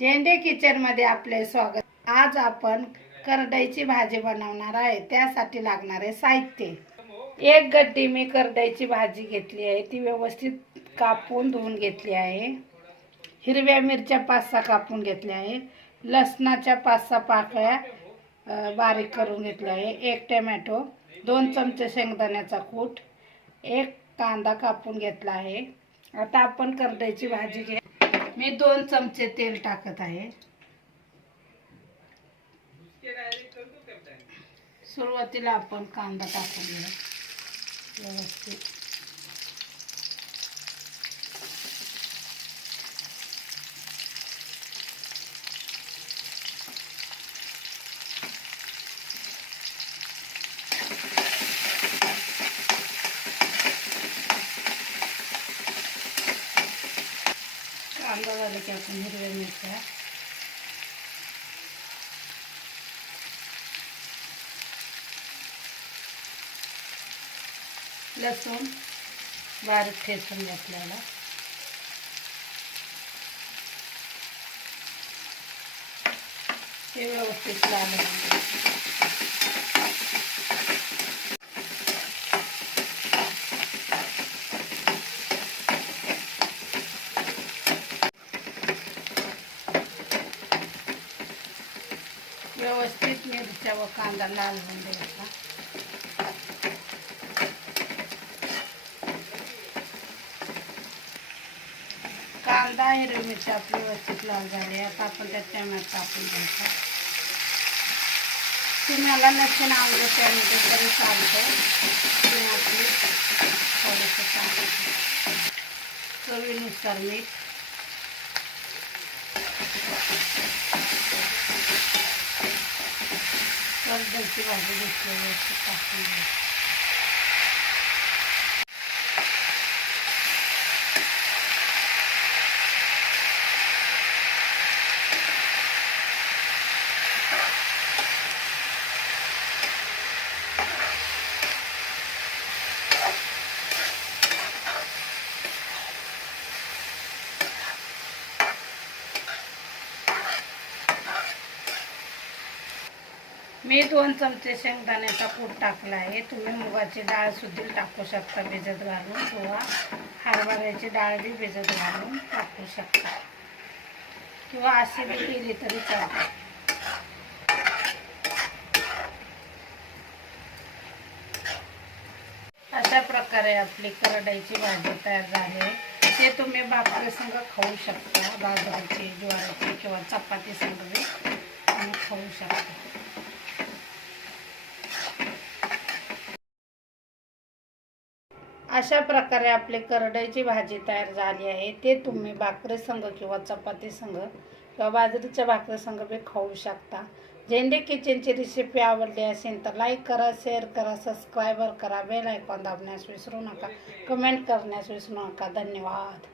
झेंडे किचनमध्ये आपले स्वागत. आज आपण करडईची भाजी बनवणार आहे. त्यासाठी लागणारे साहित्य. एक गड्डी मी करडईची भाजी घेतली आहे. ती व्यवस्थित कापून धुवून घेतली आहे. हिरव्या मिरच्या पाच सहा कापून घेतल्या आहे. लसणाच्या पाच सहा पाकळ्या बारीक करून घेतल्या आहे. एक टमॅटो दोन चमचे शेंगदाण्याचा कूट एक कांदा कापून घेतला आहे. आता आपण करडईची भाजी घे मी दोन चमचे तेल टाकत आहे. सुरुवातीला आपण कांदा टाकून घेऊ. व्यवस्थित. कांदा झाला की आपण हिरव्या मिरच्या लसूण बारीक ठेचून घेतलेला ते व्यवस्थित लाल व्यवस्थित मिरच्या व कांदा लाल होऊन द्यायचा. कांदा हिरवी मिरची आपली व्यवस्थित लाल झाली आता आपण त्यात टॅमॅट टाकून द्यायचा तुम्हाला लसूण आवडत त्यामध्ये तरी चालतं तुम्ही आपली थोडंसं टाकायचं चवीनुसार मीठ. करडईची भाजी घेतली टाकून घ्यायची मी दोन चमचे शेंगदाण्याचा कूट टाकला आहे. तुम्ही मुगाची डाळ सुद्धा टाकू शकता भिजत घालून किंवा हरभऱ्याची डाळ बी भिजत घालून टाकू शकता. किंवा अशी बी केली तरी चालते. अशा प्रकारे आपली करडाईची भाजी तयार झाली आहे. ते तुम्ही भाकरी संग खाऊ शकता बाजरीची ज्वारीची किंवा चपाती संग खाऊ शकता. अशा प्रकारे आपली करडईची भाजी तयार झाली आहे. ते तुम्ही भाकरी संघ किंवा चपाती संघ किंवा बाजरीच्या भाकरी संघ बी खाऊ शकता. झेंडे किचनची रेसिपी आवडली असेल तर लाईक करा शेअर करा सबस्क्रायबर करा. बेल आयकॉन दाबण्यास विसरू नका. कमेंट करण्यास विसरू नका. धन्यवाद.